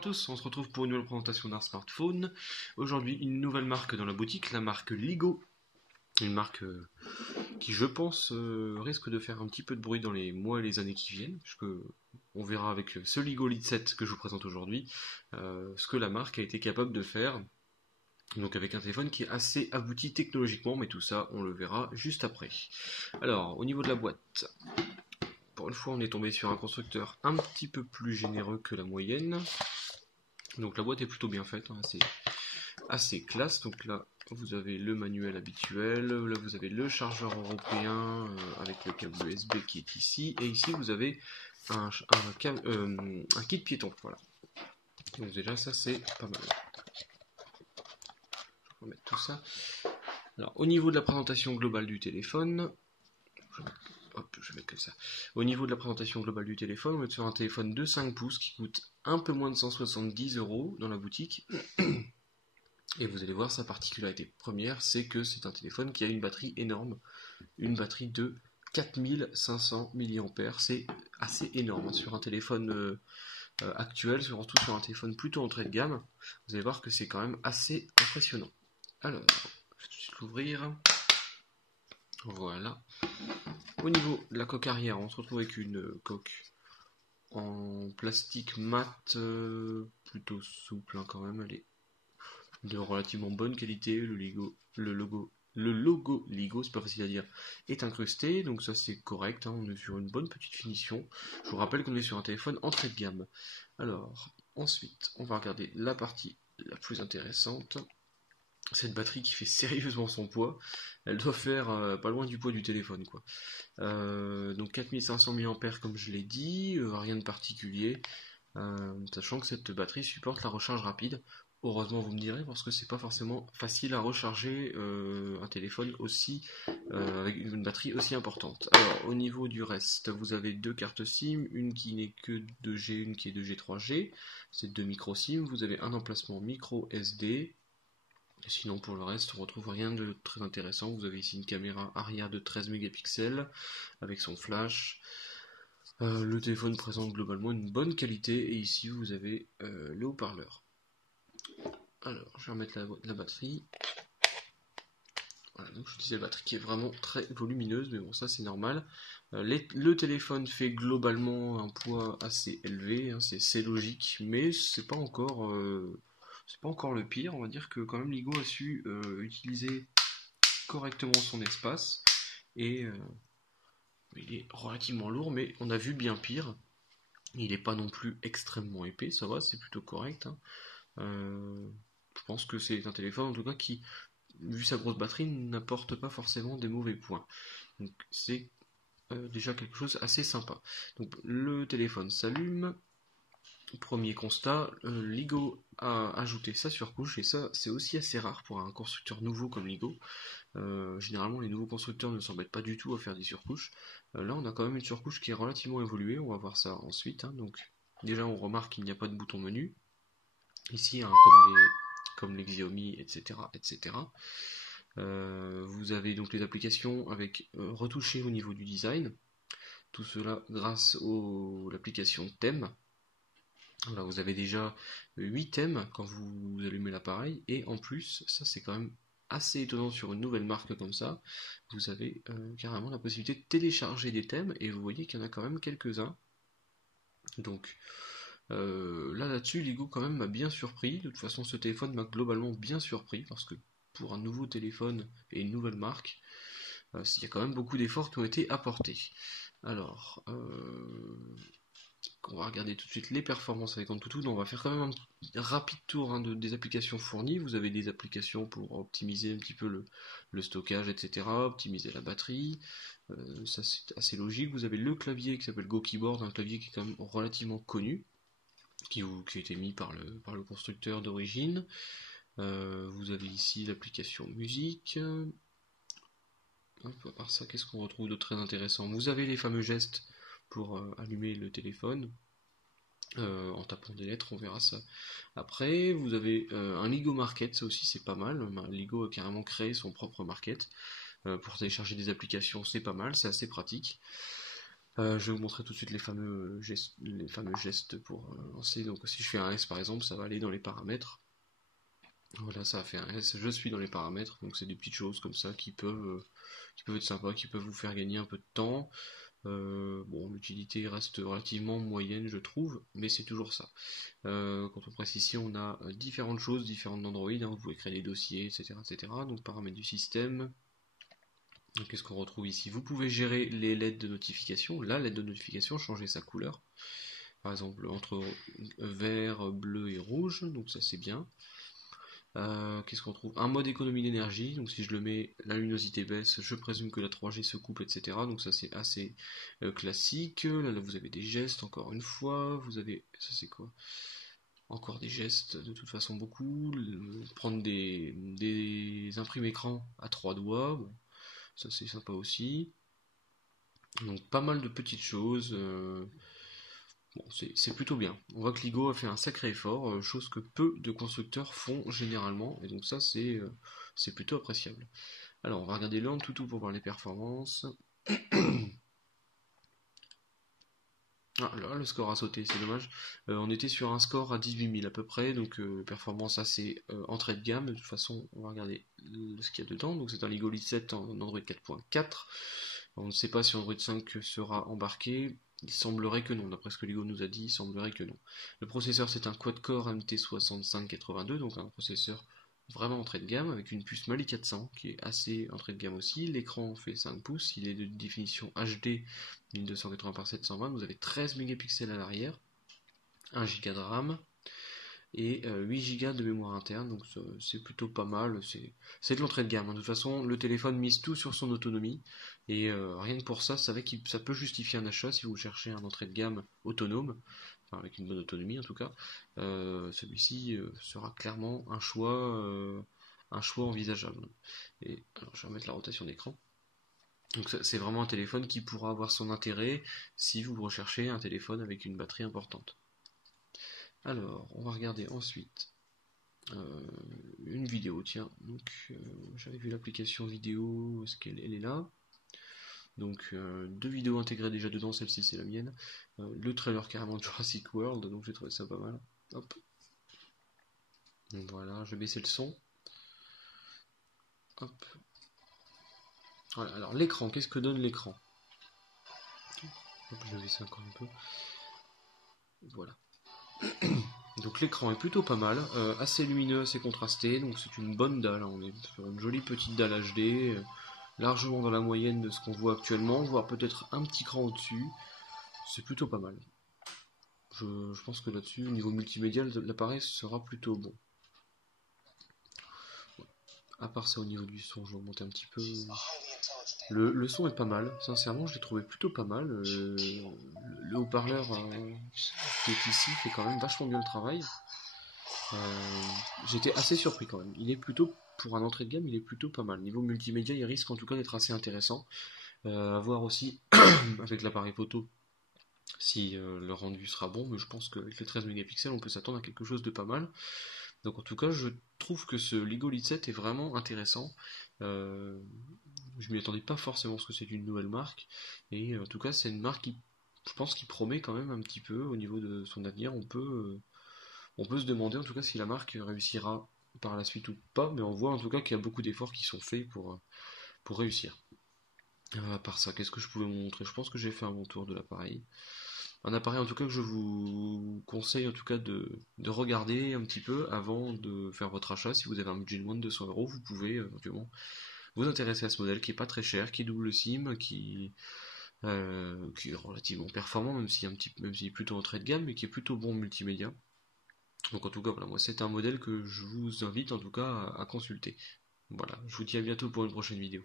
à tous, on se retrouve pour une nouvelle présentation d'un smartphone. Aujourd'hui, une nouvelle marque dans la boutique, la marque Ligo. Une marque qui, je pense, risque de faire un petit peu de bruit dans les mois et les années qui viennent, puisque on verra avec ce Ligo Lead 7 que je vous présente aujourd'hui, ce que la marque a été capable de faire. Donc avec un téléphone qui est assez abouti technologiquement, mais tout ça, on le verra juste après. Alors, au niveau de la boîte, pour une fois, on est tombé sur un constructeur un petit peu plus généreux que la moyenne. Donc la boîte est plutôt bien faite, hein, c'est assez classe. Donc là, vous avez le manuel habituel, là vous avez le chargeur européen avec le câble USB qui est ici, et ici vous avez un kit piéton. Voilà. Donc déjà ça c'est pas mal. Je vais mettre tout ça. Alors au niveau de la présentation globale du téléphone, je vais mettre comme ça. Au niveau de la présentation globale du téléphone, on est sur un téléphone de 5 pouces qui coûte un peu moins de 170 € dans la boutique. Et vous allez voir, sa particularité première, c'est que c'est un téléphone qui a une batterie énorme, une batterie de 4500 mAh. C'est assez énorme sur un téléphone actuel, surtout sur un téléphone plutôt entrée de gamme. Vous allez voir que c'est quand même assez impressionnant. Alors, je vais tout de suite l'ouvrir. Voilà. Au niveau de la coque arrière, on se retrouve avec une coque en plastique mat, plutôt souple hein, quand même. Elle est de relativement bonne qualité. Le logo Ligo, c'est pas facile à dire, est incrusté, donc ça c'est correct, hein, on est sur une bonne petite finition. Je vous rappelle qu'on est sur un téléphone entrée de gamme. Alors, ensuite, on va regarder la partie la plus intéressante. Cette batterie qui fait sérieusement son poids, elle doit faire pas loin du poids du téléphone, quoi. Donc 4500 mAh comme je l'ai dit, rien de particulier, sachant que cette batterie supporte la recharge rapide. Heureusement vous me direz, parce que c'est pas forcément facile à recharger un téléphone aussi avec une batterie aussi importante. Alors au niveau du reste, vous avez deux cartes SIM, une qui n'est que 2G, une qui est 2G 3G, c'est deux micro SIM, vous avez un emplacement micro SD. Sinon pour le reste on retrouve rien de très intéressant. Vous avez ici une caméra arrière de 13 mégapixels avec son flash. Le téléphone présente globalement une bonne qualité et ici vous avez le haut-parleur. Alors je vais remettre la batterie. Voilà, donc je disais la batterie qui est vraiment très volumineuse, mais bon ça c'est normal. Le téléphone fait globalement un poids assez élevé, hein, c'est logique, mais c'est pas encore le pire. On va dire que quand même Ligo a su utiliser correctement son espace et il est relativement lourd, mais on a vu bien pire. Il n'est pas non plus extrêmement épais, ça va, c'est plutôt correct, hein. Je pense que c'est un téléphone en tout cas qui, vu sa grosse batterie, n'apporte pas forcément des mauvais points. Donc c'est déjà quelque chose assez sympa. Donc le téléphone s'allume. Premier constat, Ligo a ajouté sa surcouche, et ça c'est aussi assez rare pour un constructeur nouveau comme Ligo. Généralement les nouveaux constructeurs ne s'embêtent pas du tout à faire des surcouches. Là on a quand même une surcouche qui est relativement évoluée, on va voir ça ensuite, hein. Donc déjà on remarque qu'il n'y a pas de bouton menu. Ici, hein, comme les Xiaomi, etc. etc. Vous avez donc les applications avec retouché au niveau du design. Tout cela grâce à l'application thème. Là, vous avez déjà 8 thèmes quand vous allumez l'appareil, et en plus, ça c'est quand même assez étonnant sur une nouvelle marque comme ça, vous avez carrément la possibilité de télécharger des thèmes, et vous voyez qu'il y en a quand même quelques-uns. Donc là-dessus, Ligo quand même m'a bien surpris. De toute façon, ce téléphone m'a globalement bien surpris, parce que pour un nouveau téléphone et une nouvelle marque, il y a quand même beaucoup d'efforts qui ont été apportés. Alors, on va regarder tout de suite les performances avec AnTuTu. On va faire quand même un rapide tour hein, des applications fournies. Vous avez des applications pour optimiser un petit peu le stockage, etc. Optimiser la batterie. Ça c'est assez logique. Vous avez le clavier qui s'appelle Go Keyboard, un clavier qui est quand même relativement connu, qui a été mis par le constructeur d'origine. Vous avez ici l'application musique. À part ça, qu'est-ce qu'on retrouve de très intéressant? Vous avez les fameux gestes pour allumer le téléphone. En tapant des lettres, on verra ça après. Vous avez un Ligo Market, ça aussi c'est pas mal. Ligo a carrément créé son propre market pour télécharger des applications, c'est pas mal, c'est assez pratique. Je vais vous montrer tout de suite les fameux gestes pour lancer. Donc si je fais un S par exemple, ça va aller dans les paramètres. Voilà, ça a fait un S. Je suis dans les paramètres, donc c'est des petites choses comme ça qui peuvent être sympas, qui peuvent vous faire gagner un peu de temps. Bon, l'utilité reste relativement moyenne, je trouve, mais c'est toujours ça. Quand on presse ici, on a différentes choses, différentes d'Android, hein, vous pouvez créer des dossiers, etc., etc. Donc paramètres du système. Donc, qu'est-ce qu'on retrouve ici? Vous pouvez gérer les LED de notification. La LED de notification, changer sa couleur. Par exemple, entre vert, bleu et rouge. Donc ça c'est bien. Qu'est-ce qu'on trouve? Un mode économie d'énergie. Donc si je le mets, la luminosité baisse. Je présume que la 3G se coupe, etc. Donc ça c'est assez classique. Là, vous avez des gestes, encore une fois. Vous avez... Ça c'est quoi? Encore des gestes, de toute façon beaucoup. Prendre des imprimes écran à 3 doigts. Bon, ça c'est sympa aussi. Donc pas mal de petites choses. Bon, c'est plutôt bien. On voit que Ligo a fait un sacré effort, chose que peu de constructeurs font généralement, et donc ça c'est plutôt appréciable. Alors on va regarder l'Antutu pour voir les performances. Ah là, le score a sauté, c'est dommage. On était sur un score à 18 000 à peu près, donc performance assez entrée de gamme. De toute façon, on va regarder ce qu'il y a dedans. Donc c'est un Ligo Lead 7 en Android 4.4. On ne sait pas si Android 5 sera embarqué. Il semblerait que non, d'après ce que Ligo nous a dit, il semblerait que non. Le processeur c'est un quad-core MT6582, donc un processeur vraiment entrée de gamme, avec une puce Mali 400 qui est assez entrée de gamme aussi. L'écran fait 5 pouces, il est de définition HD 1280 par 720, vous avez 13 mégapixels à l'arrière, 1 Go de RAM et 8 Go de mémoire interne, donc c'est plutôt pas mal, c'est de l'entrée de gamme. De toute façon, le téléphone mise tout sur son autonomie, et rien que pour ça, ça peut justifier un achat si vous cherchez un entrée de gamme autonome, enfin avec une bonne autonomie en tout cas. Celui-ci sera clairement un choix envisageable. Et alors, je vais remettre la rotation d'écran. Donc c'est vraiment un téléphone qui pourra avoir son intérêt si vous recherchez un téléphone avec une batterie importante. Alors, on va regarder ensuite une vidéo, tiens. Donc, j'avais vu l'application vidéo, est-ce qu'elle est là? Donc, deux vidéos intégrées déjà dedans, celle-ci c'est la mienne. Le trailer carrément de Jurassic World, donc j'ai trouvé ça pas mal. Hop. Donc voilà, je vais baisser le son. Hop. Voilà, alors l'écran, qu'est-ce que donne l'écran? Hop, je vais baisser encore un peu. Voilà. Donc l'écran est plutôt pas mal, assez lumineux, assez contrasté, donc c'est une bonne dalle, hein. On est sur une jolie petite dalle HD, largement dans la moyenne de ce qu'on voit actuellement, voire peut-être un petit cran au-dessus, c'est plutôt pas mal. Je pense que là-dessus, au niveau multimédia, l'appareil sera plutôt bon. À part ça, au niveau du son, je vais augmenter un petit peu. Le son est pas mal, sincèrement, je l'ai trouvé plutôt pas mal. Le haut-parleur qui est ici fait quand même vachement bien le travail. J'étais assez surpris quand même. Il est plutôt, pour un entrée de gamme, il est plutôt pas mal. Niveau multimédia, il risque en tout cas d'être assez intéressant. À voir aussi avec l'appareil photo si le rendu sera bon, mais je pense qu'avec les 13 mégapixels, on peut s'attendre à quelque chose de pas mal. Donc en tout cas, je trouve que ce Ligo Lead 7 est vraiment intéressant. Euh, je m'y attendais pas forcément parce que c'est une nouvelle marque. Et en tout cas, c'est une marque qui, je pense, qui promet quand même un petit peu au niveau de son avenir. On peut se demander en tout cas si la marque réussira par la suite ou pas, mais on voit en tout cas qu'il y a beaucoup d'efforts qui sont faits pour réussir. À part ça, qu'est-ce que je pouvais vous montrer? Je pense que j'ai fait un bon tour de l'appareil. Un appareil en tout cas que je vous conseille en tout cas de regarder un petit peu avant de faire votre achat. Si vous avez un budget de moins de 200 €, vous pouvez éventuellement vous intéresser à ce modèle qui est pas très cher, qui est double SIM, qui est relativement performant, même s'il est plutôt entrée de gamme, mais qui est plutôt bon multimédia. Donc en tout cas, voilà, moi c'est un modèle que je vous invite en tout cas à consulter. Voilà, je vous dis à bientôt pour une prochaine vidéo.